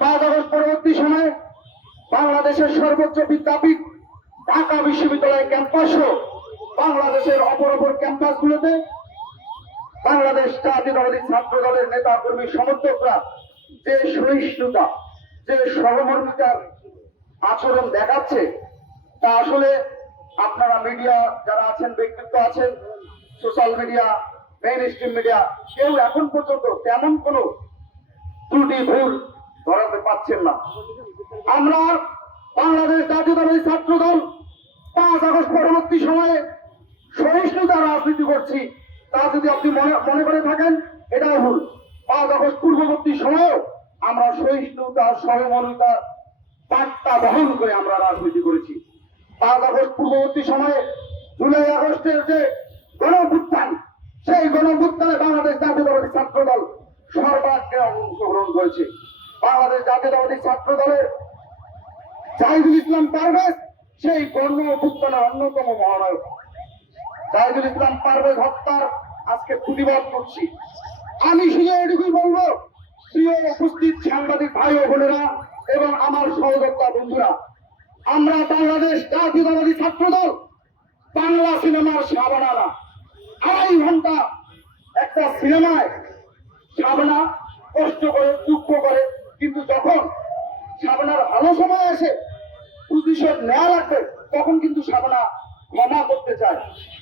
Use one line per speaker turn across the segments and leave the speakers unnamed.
পাঁচ আগস্ট পরবর্তী সময়ে বাংলাদেশের সর্বোচ্চ বিদ্যাপীঠ ঢাকা বিশ্ববিদ্যালয় ক্যাম্পাস বাংলাদেশের অপর অপর ক্যাম্পাসগুলোতে বাংলাদেশ জাতীয়তাবাদী ছাত্র দলের নেতা কর্মী সমর্থকরা যে সহিষ্ণুতা, যে সহমর্মিতার আচরণ দেখাচ্ছে, তা আসলে আপনারা মিডিয়া যারা আছেন, ব্যক্তিত্ব আছেন, social media mainstream media, কেউ এখন পর্যন্ত তেমন কোনো ত্রুটি, ভুল ধরাতে পাচ্ছেন না। আমরা বাংলাদেশ জাতীয়তাবাদী ছাত্র দল পাঁচ আগস্ট পরবর্তী সময়ে সহিষ্ণুতা রাজনীতি করছি। তা যদি আপনি মনে করে থাকেন, এটাও ভুল। পাঁচ আগস্ট পূর্ববর্তী সময়েও আমরা সহিষ্ণুতা, সহমর্মিতা, বার্তা বহন করে আমরা রাজনীতি করেছি। পাঁচ আগস্ট পূর্ববর্তী সময়ে জুলাই আগস্টের যে গণভুত্থান, সেই গণভুত্থানে বাংলাদেশ জাতীয়তাবাদী ছাত্র দল সর্বাগ্রে অংশগ্রহণ করেছে। বাংলাদেশ জাতীয়তাবাদী ছাত্র দলের জাহিদুল ইসলাম পারভেজ, সেই গণ অভ্যুত্থানের অন্যতম মহানায়ক। জাহিদুল ইসলাম পারভেজ হত্যার আজকে প্রতিবাদ করছি। আমি শুধু এটুকুই বলব, প্রিয় উপস্থিত সাংবাদিক ভাই ও বোনেরা এবং আমার সহযোদ্ধা বন্ধুরা, আমরা বাংলাদেশ জাতীয়তাবাদী ছাত্র দল বাংলা সিনেমার সাবানা আড়াই ঘণ্টা একটা সিনেমায় সাবনা কষ্ট করে, দুঃখ করে কিন্তু যখন সাবনার ভালো সময় আসে, প্রতিশোধ নেওয়া লাগবে, তখন কিন্তু সাবনা ক্ষমা করতে চায়।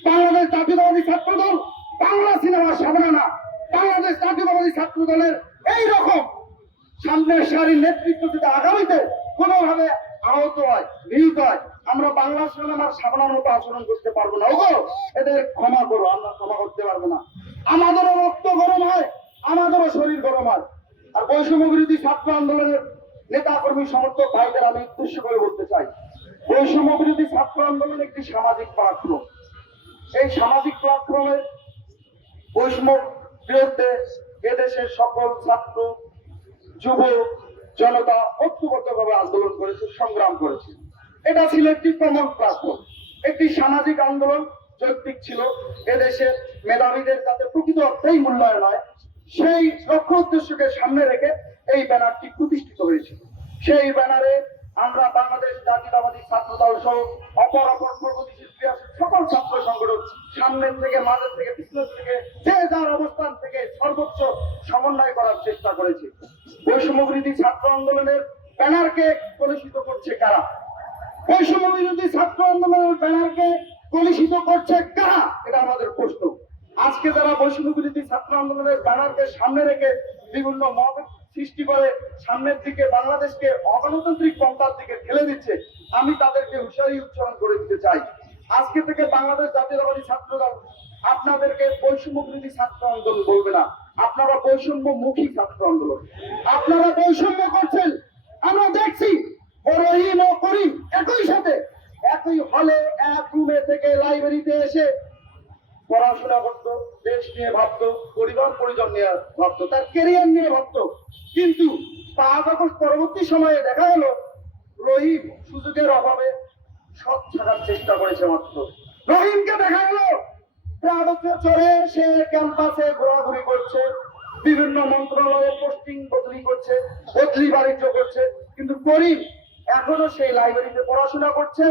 বাংলাদেশ জাতীয়তাবাদী ছাত্র দল বাংলা সিনেমার সাবনা না। বাংলাদেশ জাতীয়তাবাদী ছাত্র দলের এই রকম সামনের সারির নেতৃত্ব যদি আগামীতে কোনোভাবে আহত হয়, নিহত হয়, আমরা বাংলা সিনেমার সাবনার মতো আচরণ করতে পারব না। ওগো, এদের ক্ষমা করো, আমরা ক্ষমা করতে পারব না। আমাদেরও রক্ত গরম হয়, আমাদেরও শরীর গরম হয়। আর বৈষম্য বিরোধী ছাত্র আন্দোলনের নেতা কর্মী সমর্থক ভাইদের আমি উদ্দেশ্য করে বলতে চাই। বৈষম্য বিরোধী ছাত্র আন্দোলন একটি সামাজিক প্ল্যাটফর্ম এই সামাজিক প্ল্যাটফর্মে বৈষম্য বিরুদ্ধে এদেশের সকল ছাত্র, যুব, জনতা ঐক্যবদ্ধভাবে আন্দোলন করেছে, সংগ্রাম করেছে। এটা ছিল একটি কমন প্ল্যাটফর্ম একটি সামাজিক আন্দোলন যৌক্তিক ছিল। এদেশের মেধাবীদের কাছে প্রকৃত অর্থেই মূল্যায়ন হয়। সেই লক্ষ্য উদ্দেশ্যকে সামনে রেখে এই ব্যানারটি প্রতিষ্ঠিত হয়েছিল সেই ব্যানারে আমরা বাংলাদেশ জাতীয়তাবাদী ছাত্র দল সহ অপর অপর প্রগতিশীল সকল ছাত্র সংগঠন সামনের থেকে, মাঝের থেকে, পিছনের থেকে, যে যার অবস্থান থেকে সর্বোচ্চ সমন্বয় করার চেষ্টা করেছে। বৈষম্য বিরোধী ছাত্র আন্দোলনের ব্যানারকে কলুষিত করছে কারা? বৈষম্য বিরোধী ছাত্র আন্দোলনের ব্যানারকে কলুষিত করছে কারা? এটা আমাদের প্রশ্ন। আজকে যারা বৈষম্য বিরোধী ছাত্র আন্দোলনের ব্যানারকে সামনে রেখে বিভিন্ন মত সৃষ্টি করে সামনের দিকে বাংলাদেশকে অগণতান্ত্রিক পন্থার দিকে ঠেলে দিচ্ছে, আমি তাদেরকে হুঁশিয়ারি উচ্চারণ করে দিতে চাই। আজকে থেকে বাংলাদেশ জাতীয়তাবাদী ছাত্র দল আপনাদেরকে বৈষম্য বিরোধী ছাত্র আন্দোলন বলবে না। আপনারা বৈষম্য মুখী ছাত্র আন্দোলন। আপনারা বৈষম্য করছেন, আমরা দেখছি রহিম ও করিম একই সাথে, একই হলে এক রুমে থেকে লাইব্রেরিতে এসে পড়াশোনা করতো, দেশ নিয়ে ভাবতো, পরিবার পরিজন নিয়ে ভাবতো, তার কেরিয়ার নিয়ে ভাবতো। কিন্তু পাঁচ আগস্ট পরবর্তী সময়ে দেখা গেল, রহিম সুযোগের অভাবে সব ছাড়ার চেষ্টা করেছে মাত্র। রহিমকে দেখা গেল চড়ে সে ক্যাম্পাসে ঘোরাঘুরি করছে, বিভিন্ন মন্ত্রণালয়ে পোস্টিং বদলি করছে, বদলি বাণিজ্য করছে। কিন্তু করিম এখনও সেই লাইব্রেরিতে পড়াশোনা করছে।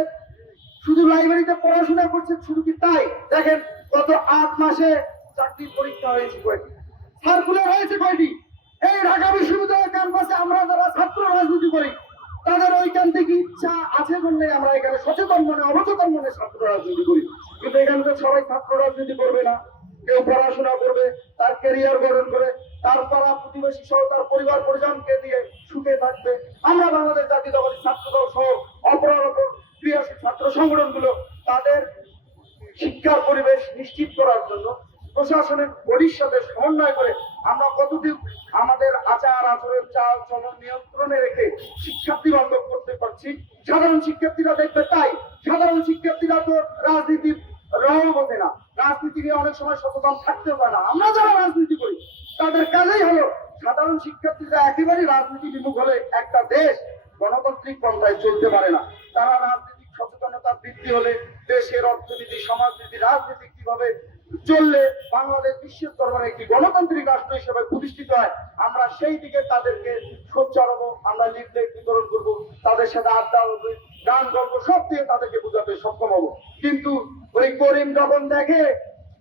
শুধু লাইব্রেরিতে পড়াশোনা করছে, শুধু কি তাই? দেখেন গত আট মাসে চাকরির পরীক্ষা হয়েছে কয়টি? সার্কুলার হয়েছে কয়টি? এই ঢাকা বিশ্ববিদ্যালয় ক্যাম্পাসে আমরা যারা ছাত্র রাজনীতি করি, তাদের থেকে ইচ্ছা আছে জন্য আমরা এখানে সচেতন মনে, অবচেতন মনে ছাত্র রাজনীতি করি। কিন্তু এখানে তো সবাই ছাত্র রাজনীতি করবে না। কেউ পড়াশোনা করবে, তার ক্যারিয়ার গঠন করে, তার পাড়া প্রতিবেশী সহ তার পরিবার পরিজনকে দিয়ে সুখে থাকবে। আমরা বাংলাদেশ জাতীয়তাবাদী ছাত্র দল সহ অপর অপর ক্রিয়াশীল ছাত্র সংগঠনগুলো, তাদের শিক্ষার পরিবেশ নিশ্চিত করার জন্য প্রশাসনের বডির সাথে সমন্বয় করে আমরা কতটুকু আমাদের আচার আচরণ, চাল চলন নিয়ন্ত্রণে রেখে শিক্ষার্থী বান্ধব করতে পারছি? সাধারণ শিক্ষার্থীরা দেখবে তাই। সাধারণ শিক্ষার্থীরা তো রাজনীতির রং বোঝে না। রাজনীতি নিয়ে অনেক সময় সচেতন থাকতে পারে না। আমরা যারা রাজনীতি করি, তাদের কাজেই হলো সাধারণ শিক্ষার্থীরা একেবারেই রাজনীতি বিমুখ হলে একটা দেশ গণতান্ত্রিক পন্থায় চলতে পারে না। তারা রাজনীতিক সচেতনতা বৃদ্ধি হলে দেশের অর্থনীতি, সমাজনীতি, রাজনীতি কীভাবে চললে বাংলাদেশ বিশ্বের দরবারে একটি গণতান্ত্রিক রাষ্ট্র হিসেবে প্রতিষ্ঠিত হয়, আমরা সেই দিকে তাদেরকে সোচ্চার হব আমরা লিফলেট বিতরণ করব, তাদের সাথে আড্ডা হবে, গান গল্প সব দিয়ে তাদেরকে বোঝাতে সক্ষম হব। কিন্তু ওই করিম যখন দেখে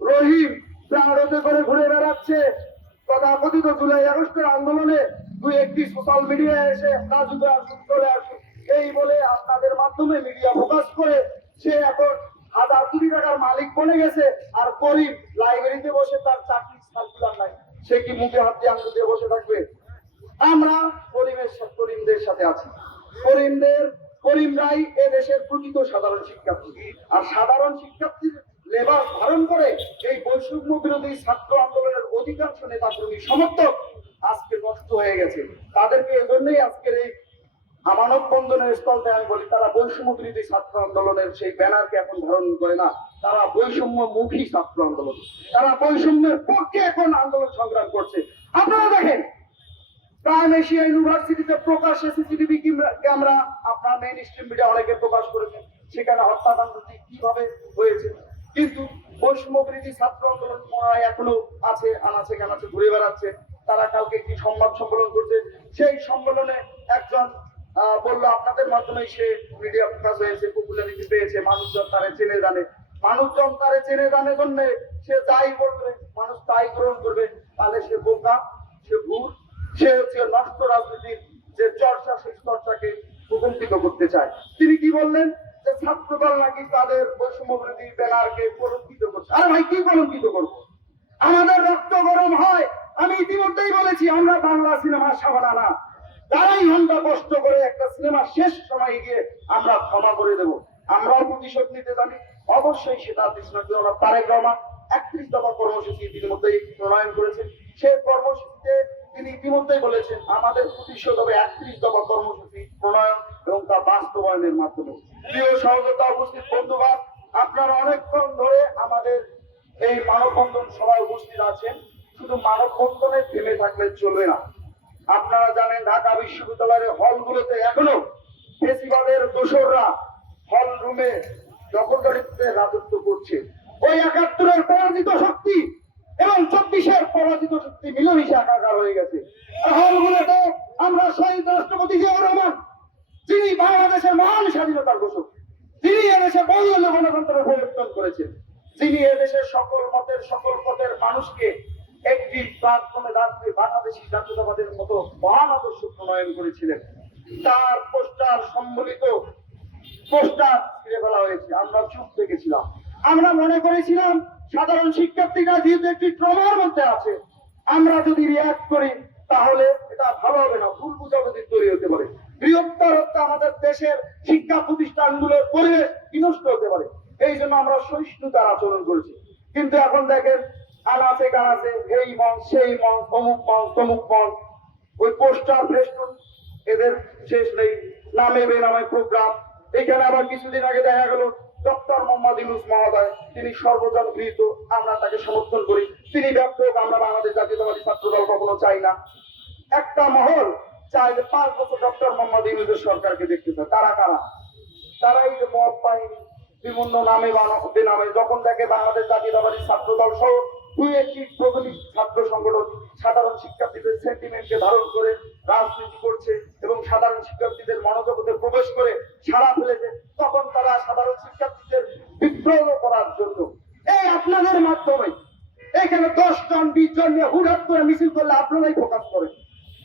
রহিম প্রাণরতে করে ঘুরে বেড়াচ্ছে তথাকথিত জুলাই আগস্টের আন্দোলনে দুই একটি সোশ্যাল মিডিয়ায় এসে আসুন, চলে আসুন। এই বলে আপনাদের মাধ্যমে মিডিয়া ফোকাস করে সে এখন হাজার কোটি টাকার মালিক বনে গেছে আর করিম লাইব্রেরিতে বসে তার চাকরি সার্কুলার নাই। সে কি মুখে হাত দিয়ে আঙুল দিয়ে বসে থাকবে? আমরা করিমের করিমদের সাথে আছি। করিমদের করিমরাই এ দেশের প্রকৃত সাধারণ শিক্ষার্থী। আর সাধারণ শিক্ষার্থীর লেবার ধারণ করে এই বৈষম্য বিরোধী ছাত্র আন্দোলনের অধিকাংশ নেতা কর্মী সমর্থক আজকে নষ্ট হয়ে গেছে। তাদেরকে এজন্যই আজকের এই আমানত বন্ধনের স্থলতে আমি বলি, তারা বৈষম্য ছাত্র আন্দোলনের সেই ব্যানারকে এখন ধারণ করে না। তারা বৈষম্য মুখী ছাত্র আন্দোলন। তারা বৈষম্যের পক্ষে এখন আন্দোলন সংগ্রাম করছে। আপনারা দেখেন, প্রাইম এশিয়া ইউনিভার্সিটিতে প্রকাশ্যে সিসিটিভি ক্যামেরা আপনার মেইন স্ট্রিম মিডিয়া অনেকে প্রকাশ করেছেন। সেখানে হত্যাকাণ্ডটি কীভাবে হয়েছে? কিন্তু বৈষম্য ছাত্র আন্দোলন মনে হয় এখনও আছে আনাচে কানাচে ঘুরে বেড়াচ্ছে। তারা কালকে একটি সংবাদ সম্মেলন করছে। সেই সম্মেলনে একজন বলল, আপনাদের মাধ্যমে সে মিডিয়া প্রকাশ হয়েছে পপুলারিটি পেয়েছে, মানুষজন তারে চেনে জানে। মানুষজন তারে চেনে জানে জন্য সে যাই বলবে, মানুষ তাই গ্রহণ করবে। তাহলে সে বোকা, সে ভুল সে হচ্ছে নষ্ট রাজনীতির যে চর্চা, সেই চর্চাকে প্রকম্পিত করতে চায়। তিনি কি বললেন? যে ছাত্রদল নাকি তাদের বৈষম্য বিরোধী ব্যানারকে কলঙ্কিত করছে। আরে ভাই, কি কলঙ্কিত করব? আমাদের রক্ত গরম হয়। আমি ইতিমধ্যেই বলেছি, আমরা বাংলা সিনেমার সাবানা না। তারাই ঘণ্টা কষ্ট করে একটা সিনেমা শেষ সময় গিয়ে আমরা ক্ষমা করে দেব। আমরাও প্রতিশোধ নিতে জানি। অবশ্যই সেটা আমরা তারেক রহমান একত্রিশ দফা কর্মসূচি ইতিমধ্যেই প্রণয়ন করেছেন। সেই কর্মসূচিতে তিনি ইতিমধ্যেই বলেছেন, আমাদের প্রতিশোধ হবে একত্রিশ দফা কর্মসূচি প্রণয়ন এবং তা বাস্তবায়নের মাধ্যমে। প্রিয় সহযোগিতা উপস্থিত বন্ধুবান আপনারা অনেকক্ষণ ধরে আমাদের এই মানববন্ধন সভায় উপস্থিত আছেন। শুধু মানববন্ধনে থেমে থাকলে চলবে না। আপনারা জানেন ঢাকা বিশ্ববিদ্যালয়ের হলগুলোতে এখনও ফেসিবাদের দোসররা হল রুমে দখলদারিত্বে রাজত্ব করছে। ওই একাত্তরের পরাজিত শক্তি এবং চব্বিশের পরাজিত শক্তি মিলেমিশে একাকার হয়ে গেছে। হলগুলোতে আমরা শহীদ রাষ্ট্রপতি জিয়াউর রহমান, যিনি বাংলাদেশের মহান স্বাধীনতার ঘোষক তিনি এদেশে বহু গণতন্ত্রের প্রবর্তন করেছেন, যিনি এদেশের সকল মতের, সকল পথের মানুষকে একটি প্ল্যাটফর্মে দাঁড়িয়ে বাংলাদেশি জাতীয়তাবাদের মতো মহান আদর্শ প্রণয়ন করেছিলেন। তার পোস্টার সম্বলিত পোস্টার ছিঁড়ে ফেলা হয়েছে। আমরা চুপ থেকেছিলাম আমরা মনে করেছিলাম সাধারণ শিক্ষার্থীরা যেহেতু একটি ট্রমার মধ্যে আছে, আমরা যদি রিয়াক্ট করি, তাহলে এটা ভালো হবে না, ভুল বুঝাবুঝি তৈরি হতে পারে। বৃহত্তর হত্যা আমাদের দেশের শিক্ষা প্রতিষ্ঠানগুলোর পরিবেশ বিনষ্ট হতে পারে। এই জন্য আমরা সহিষ্ণুতার আচরণ করেছি। কিন্তু এখন দেখেন আনাচে কানাচে এই মঞ্চ, সেই মঞ্চ, অমুক মঞ্চ, তমুক মঞ্চ। ওই পোস্টার ফেসবুক এদের শেষ নেই। নামে বেনামে প্রোগ্রাম। এখানে আবার কিছুদিন আগে দেখা গেল, ডক্টর মোহাম্মদ ইউনুস মহোদয়, তিনি সর্বজন গৃহীত আমরা তাকে সমর্থন করি। তিনি হোক আমরা বাংলাদেশ জাতীয়তাবাদী ছাত্র দল কখনো চাই না। একটা মহল চাই যে পাঁচ বছর ডক্টর মোহাম্মদ ইউনুসের সরকারকে দেখতে চায়। তারা কারা? তারা এই যে মত বাহিনী বিভিন্ন নামে বানা- বেনামে, যখন দেখে বাংলাদেশ জাতীয়তাবাদী ছাত্র দল সহ একটি প্রগতি ছাত্র সংগঠন সাধারণ শিক্ষার্থীদের সেন্টিমেন্টকে ধারণ করে রাজনীতি করছে এবং সাধারণ শিক্ষার্থীদের মনোজগতে প্রবেশ করে সারা ফেলেছে, তখন তারা সাধারণ শিক্ষার্থীদের বিদ্রোহ করার জন্য। এই আপনাদের মাধ্যমে এখানে দশ জন বিশ জন নিয়ে হুটহাট করে মিছিল করলে আপনারাই ফোকাস করেন।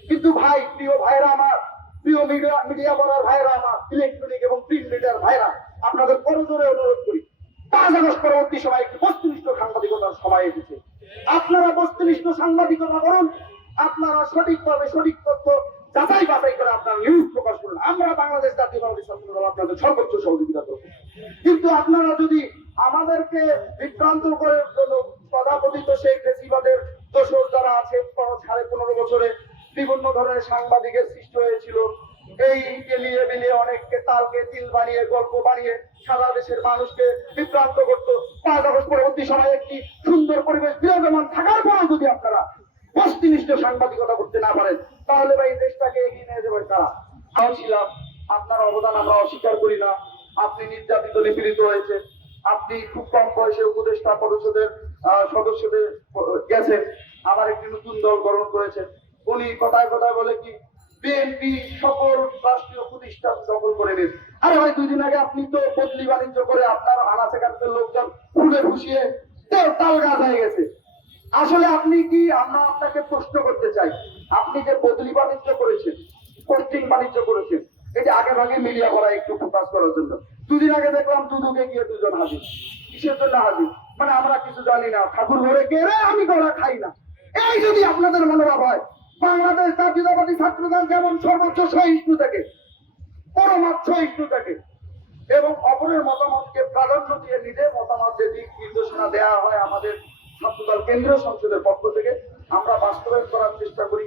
কিন্তু ভাই, প্রিয় ভাইরা আমার, প্রিয় মিডিয়া মিডিয়া বলার ভাইরা আমার ইলেকট্রনিক এবং প্রিন্ট মিডিয়ার ভাইরা, আপনাদের করজোরে অনুরোধ করি পাঁচ আগস্ট পরবর্তী সময় একটি বস্তুনিষ্ঠ সাংবাদিকতার সময় এসেছে। আপনারা বস্তুনিষ্ঠ সাংবাদিকতা করুন। আপনারা সঠিকভাবে সঠিক তথ্য যাচাই বাছাই করে আপনারা নিউজ প্রকাশ করুন। আমরা বাংলাদেশ জাতীয়তাবাদী ছাত্র দল আপনাদের সর্বোচ্চ সহযোগিতা করব। কিন্তু আপনারা যদি আমাদেরকে বিভ্রান্ত করার জন্য তথাকথিত সেই ফেসিবাদের দোষর যারা আছে প্রায় সাড়ে পনেরো বছরে বিভিন্ন ধরনের সাংবাদিকের সৃষ্টি হয়েছিল এই গেলিয়ে মিলিয়ে অনেককে তালকে তিল বানিয়ে গল্প বানিয়ে সারা দেশের মানুষকে বিভ্রান্ত করতো পাঁচ আগস্ট পরবর্তী সময়ে একটি সুন্দর পরিবেশ বিরাজমান থাকার পরেও যদি আপনারা বস্তুনিষ্ঠ সাংবাদিকতা করতে না পারেন, তাহলে ভাই দেশটাকে এগিয়ে নিয়ে যাবেন তারা আমি ছিলাম, আপনার অবদান আমরা অস্বীকার করি না। আপনি নির্যাতিত, নিপীড়িত হয়েছে আপনি খুব কম বয়সে উপদেষ্টা পরিষদের সদস্যদের গেছেন। আবার একটি নতুন দল গঠন করেছেন। উনি কথায় কথায় বলে কি বিএনপি সকল রাষ্ট্রীয় প্রতিষ্ঠান দখল করে নিন আরে ভাই, দুই দিন আগে আপনি তো বদলি বাণিজ্য করে আপনার আনাচে কাছে লোকজন ফুলে ফুসিয়ে তাল গাছ হয়ে গেছে। আসলে আপনি কি, আমরা আপনাকে প্রশ্ন করতে চাই, আপনি যে বদলি বাণিজ্য করেছেন পোস্টিং বাণিজ্য করেছেন, এটা আগে ভাগে মিডিয়া করা একটু প্রকাশ করার জন্য। দুদিন আগে দেখলাম দুদুকে গিয়ে দুজন হাজির। কিসের জন্য হাজির? মানে আমরা কিছু জানি না। ঠাকুর ঘরে কে আমি গলা খাই না। এই যদি আপনাদের মনোভাব হয় বাংলাদেশ জাতীয়তাবাদী ছাত্রদল যেমন সর্বোচ্চ সহিষ্ণু থাকে পরমাৎ সহিষ্ণু থাকে, এবং অপরের মতামতকে প্রাধান্য দিয়ে নিজের মতামত যে দিক নির্দেশনা দেওয়া হয় আমাদের ছাত্রদল কেন্দ্রীয় সংসদের পক্ষ থেকে, আমরা বাস্তবায়ন করার চেষ্টা করি।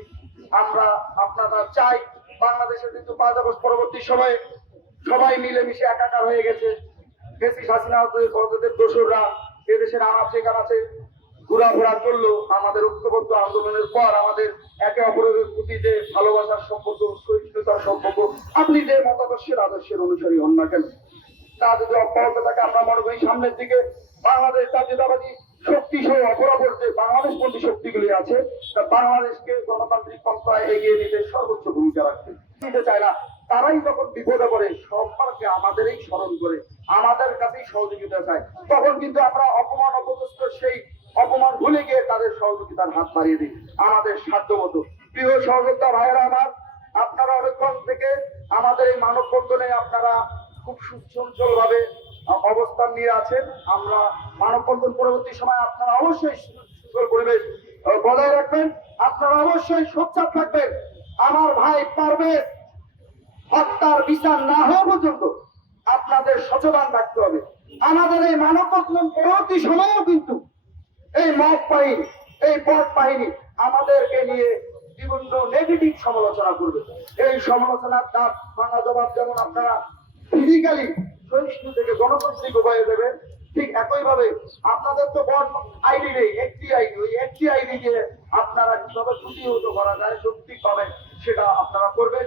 আমরা আপনারা চাই বাংলাদেশের কিন্তু পাঁচ আগস্ট পরবর্তী সময়ে সবাই মিলেমিশে একাকার হয়ে গেছে। বেশি হাসিনা ভারতের দোসররা, এদেশের আনাচে কানাচে ঘোরাফেরা করল আমাদের ঐক্যবদ্ধ আন্দোলনের পর আমাদের একে অপরের প্রতি যে ভালোবাসার সম্পর্ক সহিষ্ণুতার সম্পর্ক, আপনি যে মতাদর্শের আদর্শের অনুসারী হন না কেন? তা যদি অব্যাহত থাকে, আমরা মনে করি সামনের দিকে বাংলাদেশ জাতীয়তাবাদী শক্তি সহ অপরাপর যে বাংলাদেশ বন্দী শক্তিগুলি আছে, তা বাংলাদেশকে গণতান্ত্রিক পন্থায় এগিয়ে নিতে সর্বোচ্চ ভূমিকা রাখবে নিতে চায় না, তারাই যখন বিপদে পড়ে সরকারকে আমাদেরই স্মরণ করে, আমাদের কাছেই সহযোগিতা চায়। তখন কিন্তু আমরা অপমান অপদস্থ সেই অপমান ভুলে গিয়ে তাদের সহযোগিতার হাত বাড়িয়ে দিই আমাদের সাধ্য মতো প্রিয় সহযোগিতা ভাইয়েরা আমার, আপনারা অনেকক্ষণ থেকে আমাদের এই মানব বন্ধনে আপনারা খুব সুচঞ্চল ভাবে অবস্থান নিয়ে আছেন। আমরা মানববন্ধন পরবর্তী সময় আপনারা অবশ্যই সুন্দর পরিবেশ বজায় রাখবেন। আপনারা অবশ্যই সোচ্চার থাকবেন। আমার ভাই পারবেজ হত্যার বিচার না হওয়া পর্যন্ত আপনাদের সচেতন থাকতে হবে। আমাদের এই মানববন্ধন পরবর্তী সময়েও কিন্তু এই মত বাহিনী এই পথ বাহিনী আমাদেরকে নিয়ে বিভিন্ন নেগেটিভ সমালোচনা করবে। এই সমালোচনার দাঁত ভাঙা জবাব যেমন আপনারা ফিজিক্যালি সহিষ্ণু থেকে গণতান্ত্রিক উপায়ে দেবেন, ঠিক একইভাবে আপনাদের তো বন আইডি নেই, একটি আইডি, ওই একটি আইডি দিয়ে আপনারা কীভাবে প্রতিহত করা যায়, শক্তি পাবেন সেটা আপনারা করবেন।